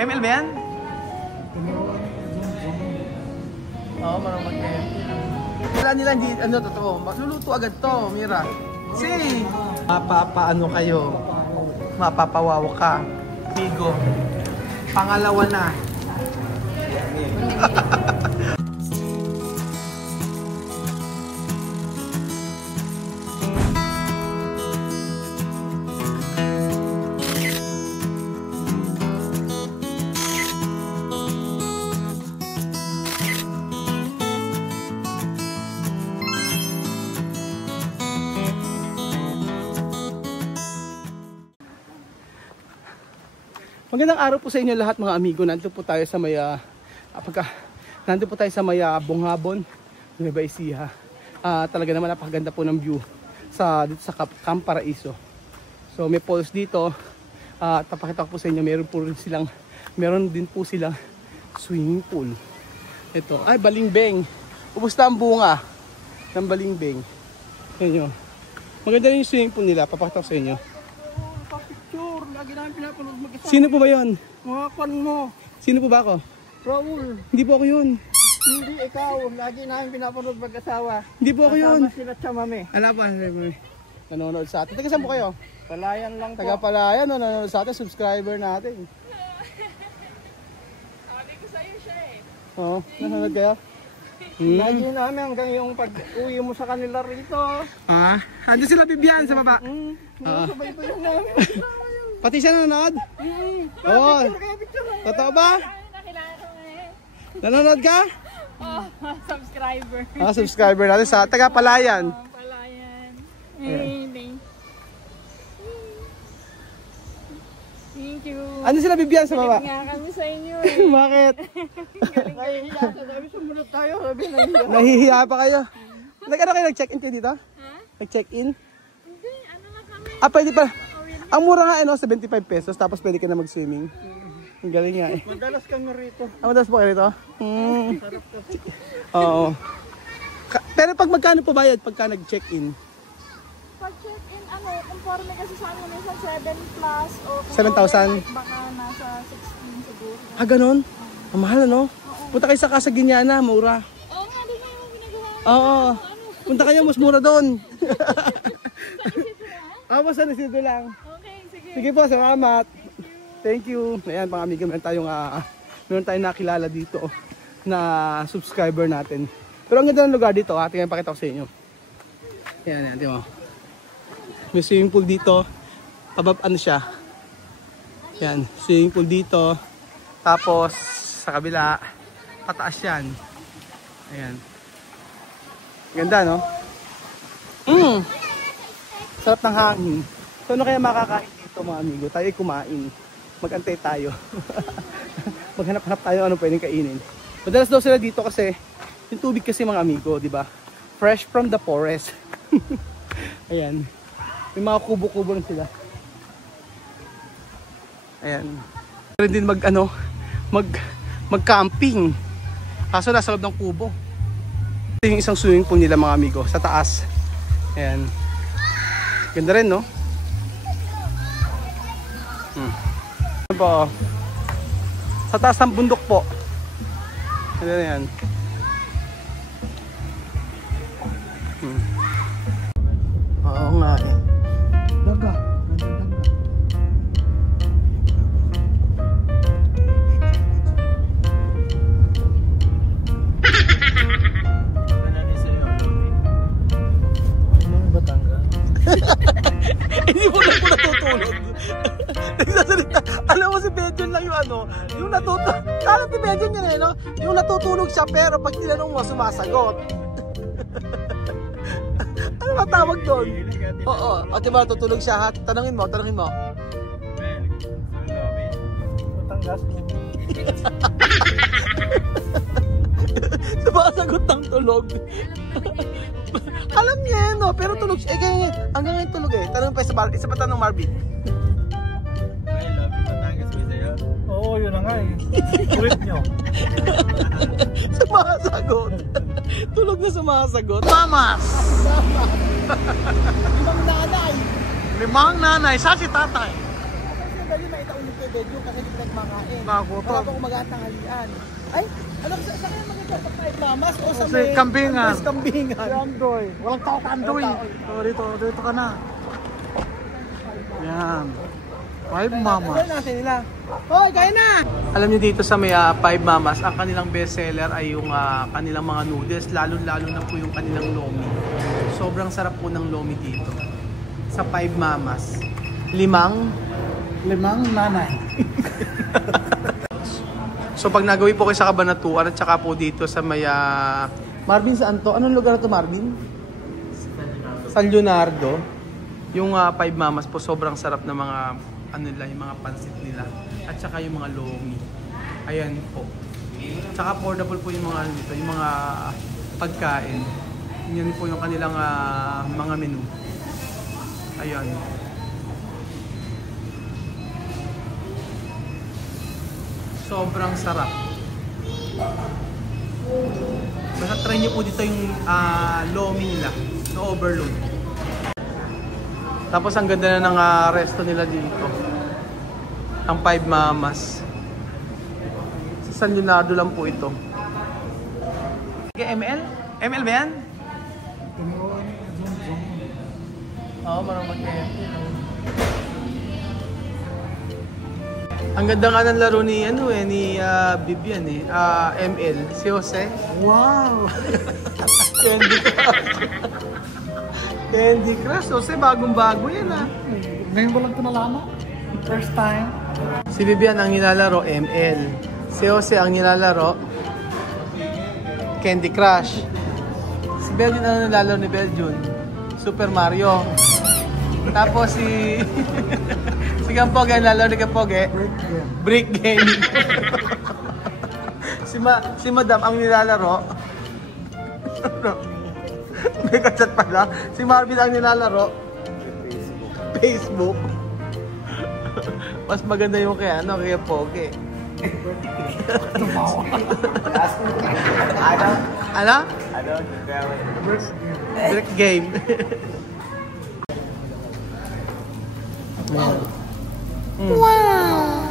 ML ba yan? Oo, marunong mag-ML. Kailan nila hindi, ano, totoo. Magluluto agad to, Mira. Say! Mapapaano kayo? Mapapawaw ka. Bigo. Pangalawa na. Magandang araw po sa inyo lahat mga amigo. Nandito po tayo sa Bunghabon, Nueva Ecija. Talaga naman napakaganda po ng view dito sa Camp Paraiso. So may falls dito. Papakita ko po sa inyo, meron din po silang swimming pool. Ito, ay balingbeng. Kumusta ang bunga ng balingbeng? Ayan yun. Maganda rin yung swimming pool nila. Papakita ko sa inyo. Lagi namin pinapanood mag-isa. Sino po ba yun? Mga kwan mo. Sino po ba ako? Raul. Hindi po ako yun. Hindi ikaw. Lagi namin pinapanood mag-asawa. Hindi po ako yun. Kasama sila Chamame. Ala po. Nanonood sa atin. Taga saan po kayo? Palayan lang po. Taga Palayan. Nanonood sa atin. Subscriber natin. Sabi ko sa'yo siya eh. Oo. Nanonood kayo? Lagi namin hanggang yung pag-uwi mo sa kanila rito. Ando sila Bibian sa baba. Sabay pa yun namin. Pati siya nanonood? Oo. Totoo ba? Nakilala ko eh. Nanonood ka? Oh, subscriber. Subscriber natin sa taga Palayan. Oh, Palayan. Thank you. Ano sila Bibian sa baba? Nga kami sa inyo eh. Bakit? Nahihiya. Sabi sumunod tayo. Sabi nahihiya. Nahihiya pa kayo? Ano kayo nag-check-in kayo dito? Ha? Nag-check-in? Hindi, ano na kami. Pwede pa. Ang mura nga 75 pesos tapos pwede ka na mag-swimming. Ang galing nga eh. Madalas kami rito. Madalas po kayo rito? Sarap kasi. Oo. Pero pag magkano po bayad pagka nag-check-in? Pag check-in, conforme kasi sa amin minsan 7 plus o 7,000? baka nasa 16 siguro. Ganun? Ang mahal ano? Punta kayo sa Casaguiñana, mura. Oo nga, di ba yung ginagawa? Oo. Punta kayo, mas mura doon. Sa Basta nasido lang. Okay, sige. Sige po, salamat. Thank you. Ayan, mga amigo, meron tayong nakilala dito na subscriber natin. Pero ang ganda ng lugar dito, tingnan pakita ko sa inyo. Ayan, tingnan mo. May swimming pool dito. Ano siya? Ayan, swimming pool dito. Tapos, sa kabila, pataas yan. Ayan. Ganda, no? Sarap ng hangin. So, ano kaya makakain dito, mga amigo? Tayo ay kumain. Mag-antay tayo. Maghanap-hanap tayo ano pwedeng kainin. Madalas daw sila dito kasi yung tubig kasi, mga amigo, di ba? Fresh from the forest. Ayan. May mga kubo-kubo rin sila. Ayan. Rin din mag-camping. Kaso nasa loob ng kubo. Ito yung isang swimming pool nila, mga amigo, sa taas. Ayan. Ganda rin, no? Po. Sa taas ng bundok po. Ganda na yan. Oo nga eh. Daga. Hindi mo lang po natutulog. Nagsasalita. Alam mo si Bedjon lang yung yung natutulog. Kala si Bedjon yun eh, no? Yung natutulog siya pero pag tinanong mo, sumasagot. Ano ba tawag doon? Oo. O diba natutulog siya ha? Tanungin mo. Batangas. Sumasagot ng tulog. Alam niya no? Pero tulog siya. Hanggang ngayon tulog eh. Tanong pa isa pa tanong Marvin. I love you, Batangas. Oo, yun na nga eh. Kulit nyo. Sumasagot. Tulog na sumasagot. Mamas! Limang nanay. Limang nanay. Saan si tatay? Dali na itaulipin. Bedyo kasi hindi na kumakain. Nakagutom. Wala pa kumagatanghalian. Ay, ano sa kaya maganda sa Five Mamas o sa Kasi may kambingan. Andres Kambingan? Si Andoy. Walang tao ka Andoy. Dito ka na. Yan. Five Mamas. Ano natin nila? Hoy, kain na! Alam niyo dito sa may Five Mamas, ang kanilang bestseller ay yung kanilang mga noodles, lalo-lalo na po yung kanilang lomi. Sobrang sarap po ng lomi dito. Sa Five Mamas. Limang nanay. So pag nagawi po kayo sa Cabanatuan at saka po dito sa may Marvin, saan to? Anong lugar to, Marvin? San Leonardo. Yung Five Mamas po sobrang sarap ng mga ano nila, yung mga pansit nila at saka yung mga lomi. Ayan po. Tsaka affordable po yung mga dito, yung mga pagkain. Yan po yung kanilang mga menu. Ayan. Sobrang sarap. Basta try nyo po dito yung lomi nila na overload. Tapos ang ganda na ng resto nila dito. Ang Five Mamas. Sa San Leonardo lang po ito. ML? ML ba yan? Oo, marang mag-ML. Ang ganda nga ng laro ni ni Bibian ML, si Jose. Wow! Candy Crush. Candy Crush, Jose, bagong-bago yan Ngayon ko lang ito nalaman. First time. Si Bibian ang nilalaro, ML. Si Jose ang nilalaro, Candy Crush. Si Beljun ang nilalaro ni Beljun, Super Mario. Tapos si si Gampoge ang nilalaro ni Gampoge, Brick Game. si Madam ang nilalaro, may kachat pala. Si Marvin ang nilalaro, Facebook. Mas maganda yung kay Poge. Ano? Brick game. Wow!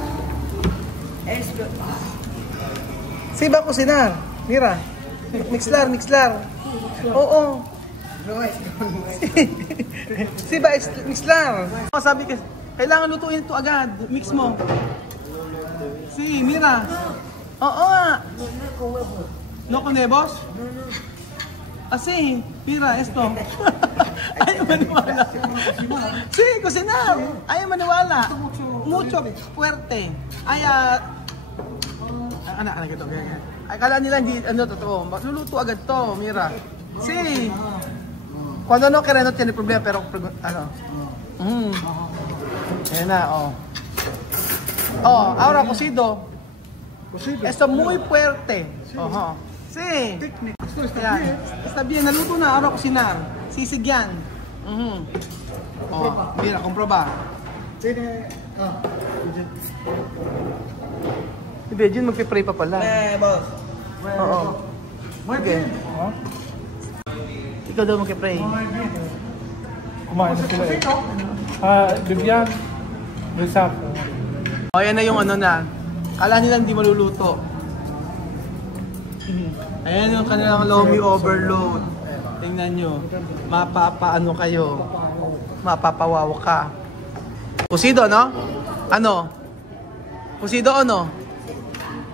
Siba ko sinar. Mira. Mixlar. Oo. Siba Mixlar. Sabi kasi, kailangan lutuin ito agad. Mix mo. Si Mira. Oo nga. No conebos? Asi, Mira, esto. Ayaw maniwala. Si, kusinar. Ayaw maniwala. Mucho fuerte. Anak ito. Ay, kala nila hindi, totoo. Luluto agad to, Mira. Si, cuando no queremos tiene problema, pero, Ayan na, ahora cocido. Esto muy fuerte. Ojo. Sí. Ayan. Está bien, naluto na, ahora cocinar. Sisig yan. Mira, comproba. Si Bejin magpipray pa pala. boss. Oo. Okay. Ikaw daw magpipray. Kumain na sila Bibian. Resap. Ayan na yung na. Kala nila hindi maluluto. Ayan yung kanilang lomi overload. Tingnan nyo. Mapapaano kayo. Mapapawaw ka. Kusido, no? Ano? Kusido o no?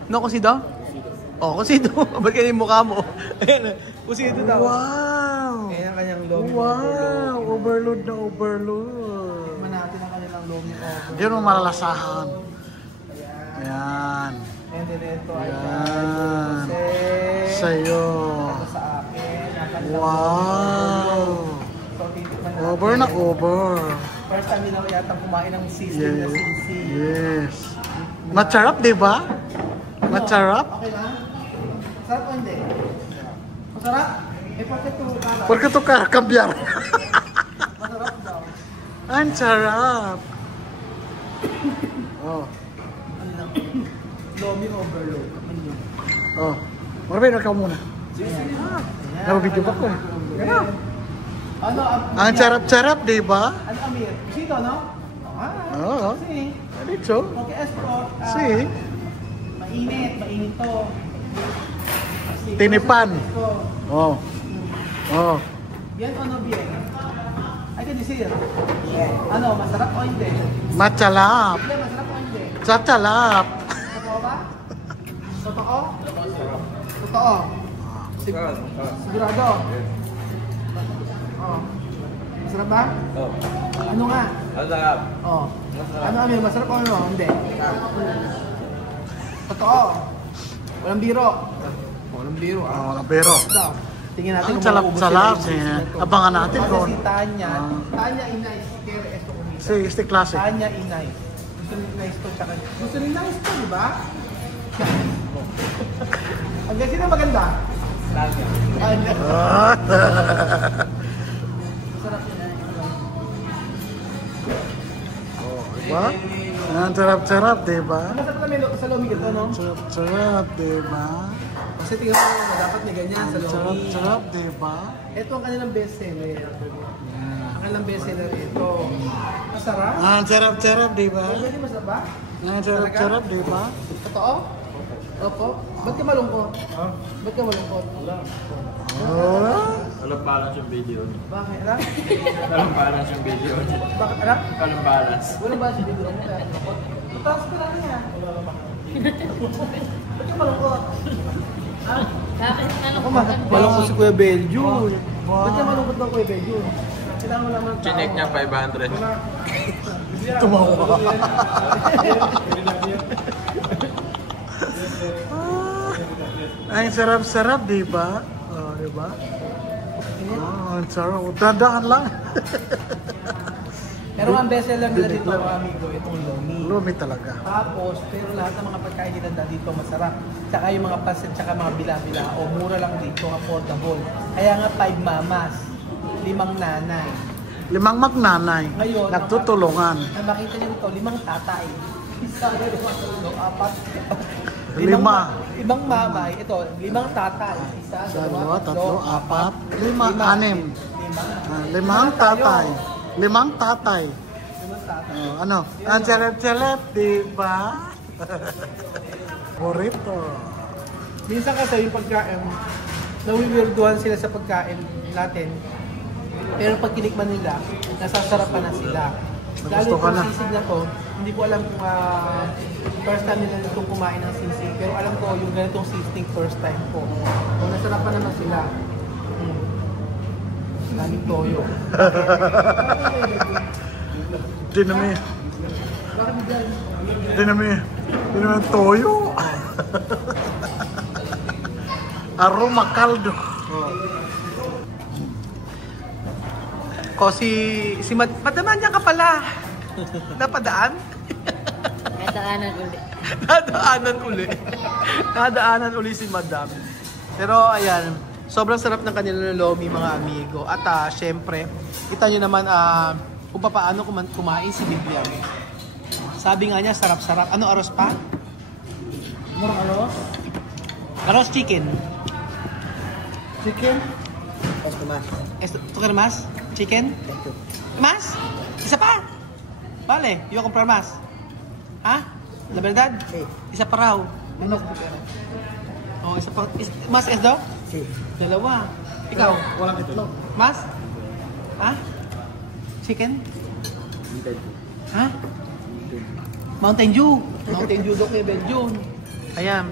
No, kusido? Oh, kusido. Ba't kaya yung mukha mo? Ayan, kusido daw. Wow! Ayan ang kanyang lomi Wow! Overload na overload. Tignan natin ang kanilang lomi overload. Diyan mo malalasahan. Ayan. And then ito ay Ayan. sa'yo. Sa'yo. Ito sa akin. Wow! So, titikman natin. Over na over. First time nila yatang kumain ng sisig na sisig. Yes. Macharap, di ba? Macharap? Okay lang? Sarap o hindi? Masarap? Eh, bakit ito? Porque ito kambyar. Masarap daw. Ang sarap. Oh. Ano lang? Lomi overload. Oh. Marvin, ikaw muna. Nababidyo ba ko? Ano? Ang sarap-sarap, di ba? Ano, Amir? Sito, no? Oo. Kasi, Dicho. Okay, Espro. Si. Mainit to. Tinipan. Oh. Oh. Bien o no bien? I can decir. Ano, masarap o hindi? Machalap. Hindi, masarap o hindi? Chachalap. Totoo ba? Totoo? Totoo. Sigurado? Oh. Masarap ba? Oh. Ano nga? Ang sarap. Oh. Ano Amir, masarap o ano? Hindi. Totoo. Walang biro. Walang biro. Oh, pero. Ito. Tingnan natin Ang kung salap-salap. Abangan natin Kasi kung. si Tanya Inay, si Kere Esto Comida. Si este klase. Tanya Inay. Gusto ni nice to tsaka. Gusto ni nice to, di ba? Hanggang sino maganda? Tanya. Sarap yun. Diba? Ang sarap-sarap, diba? Masarap namin sa lomi ito, no? Sarap-sarap, diba? Kasi tingnan mo, dapat may ganyan sa lomi. Sarap-sarap, diba? Ito ang kanilang bestseller. Ang kanilang bestseller ito. Masarap? Ang sarap-sarap, diba? Pwede masarap ba? Ang sarap-sarap, diba? Totoo? Opo. Ba't ka malungkot? Ba't ka malungkot? Oh. Walang balance yung video. Bakit? Ano? Walang balance yung video. Bakit? Ano? Walang balance. Wala ba si video mo? Kaya malungkot? Mataas ka lang niya. Ba't ka malungkot? Ha? Ako malungkot si Kuya Beljo. Ba't ka malungkot ng Kuya Beljo? Kailangan mo naman tao. Chinek niya 500. Tumawa. Ay, sarap-sarap, diba? Oh, diba? Oh, ang sarap. Dadaan lang. Pero ang bestseller nila dito, mga amigo, itong lomi. Lumi talaga. Tapos, pero lahat ng mga pagkain nila dito masarap. Tsaka yung mga pasit, tsaka mga bila-bila. O mura lang dito, affordable. Kaya nga 5 mamas, 5 nanay. 5 magnanay. Ngayon, nagtutulungan. Makita niyo dito, 5 tatay. Isa, 2, 3, 4. 5. 5 mamay, ito, 5 tatay. Isa, 2, 2, 3, 4, 5, 6. 5 tatay. 5 tatay. 5 tatay. Oh, ano? Ang sarap-sarap, diba? Burrito. Minsan kasi yung pagkain, nawiwirduhan sila sa pagkain natin. Pero pag kinikman nila, nasasarapan na sila. Lalo Gusto ka yung na. sisig na to, hindi ko alam kung first time nila itong kumain ng sisig. Pero alam ko yung ganitong sisig first time ko. Kung nasarapan naman sila, daming toyo. Dinami. Bakit dyan? Dinami toyo. Aroma caldo. Ko si Madaman niya ka pala. Napadaan? Nadaanan uli si Madam. Pero ayan, sobrang sarap ng kanilang lomi mga amigo. At syempre, kita nyo naman kung paano kumain si Bibliam. Sabi nga niya, sarap-sarap. Ano aros pa? Anong aros? Aros chicken. Chicken? ¿Tú quieres más? ¿Chicken? ¿Más? ¿Isa pa? Vale, yo voy a comprar más. ¿Ah? ¿La verdad? Sí. Isa pa raw. Ano? Oh, isa pa. ¿Más es daw? Sí. Dalawa. Ikaw? Walang ito. ¿Más? ¿Ah? ¿Chicken? ¿Ah? Mountain Dew. Mountain Dew daw kay Belgium. Ayan.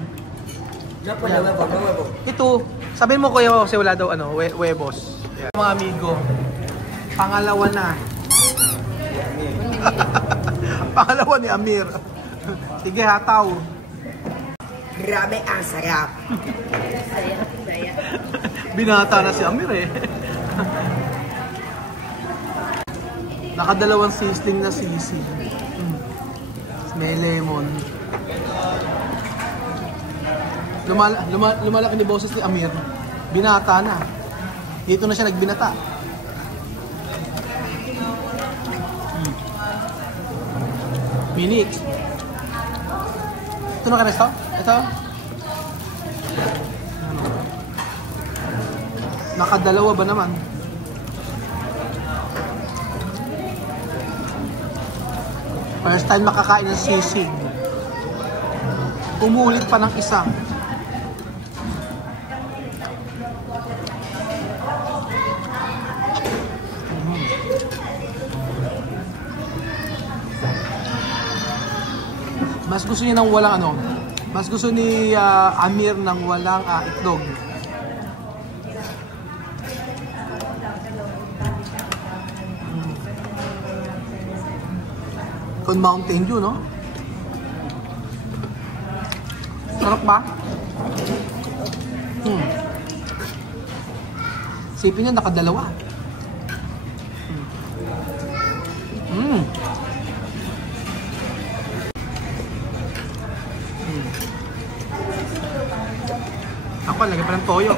Ito, sabihin mo kuya kasi wala daw huevos. Ayan. Mga amigo, pangalawa na. Pangalawa ni Amir. Sige, hataw. Grabe ang sarap. Binata na si Amir eh. Nakadalawang sisling na sisig. May lemon. Lumalaki ni boses ni Amir. Binata na. Dito na siya nagbinata. Minix. Ito na ka resto? Ito? Nakadalawa ba naman? First time makakain ng sisig. Umulit pa ng isa. Mas gusto niya ng walang ano. Mas gusto ni Amir ng walang itlog. Con Mountain Dew, no? Sarap ba? Sipin niya nakadalawa. Ako, lagay pa ng toyo.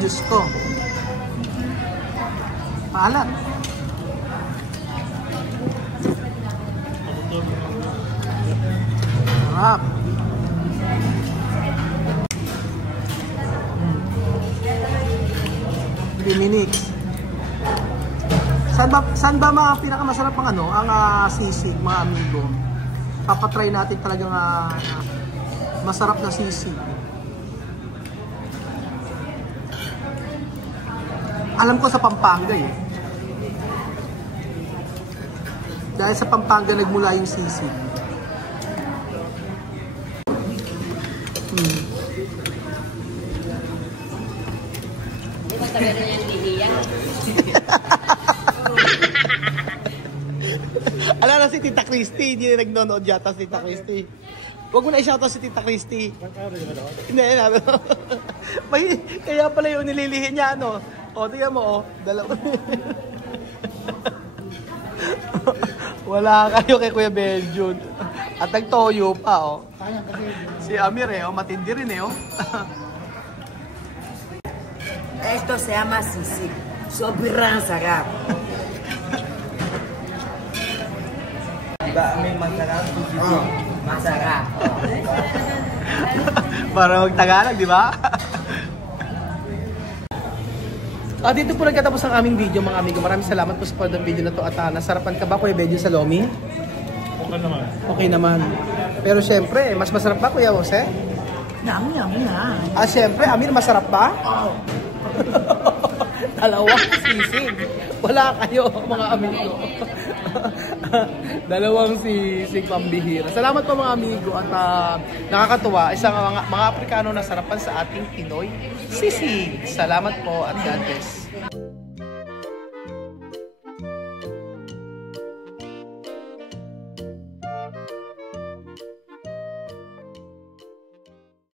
Diyos ko. Maalat. Sarap. Minutes. Saan ba mga pinakamasarap ang ano, ang sisig, mga amigo? Papatry natin talagang masarap na sisig. Alam ko sa Pampanga eh. Dahil sa Pampanga nagmula yung sisig. Alam na si Tita Christy, hindi na nagnonood yata si Tita Christy. Huwag mo na i-shoutout si Tita Christy. Hindi, kaya pala yung nililihin niya, ano. O, tingnan mo, dalawa. Wala kayo kay Kuya Benjun. At nagtoyo pa, oh. Si Amir, matindi rin, Esto se llama sisig. Sobrang sarap. Diba, may masarap? Masarap. Para mag-Tagalog, di ba? Dito po nagkatapos ang aming video, mga amigo. Maraming salamat po sa panood ng video na to. At nasarapan ka ba, Kuya Benjun, sa Lomi? Okay naman. Okay naman. Pero syempre, mas masarap ba, Kuya Jose? Yummy na. Syempre, Amir, masarap ba? Oo. Dalawang sisig. Wala kayo, mga amigo. Dalawang sisig pambihira. Salamat po, mga amigo. At nakakatuwa, isang mga Aprikano na sarapan sa ating Pinoy sisig. Salamat po at God bless.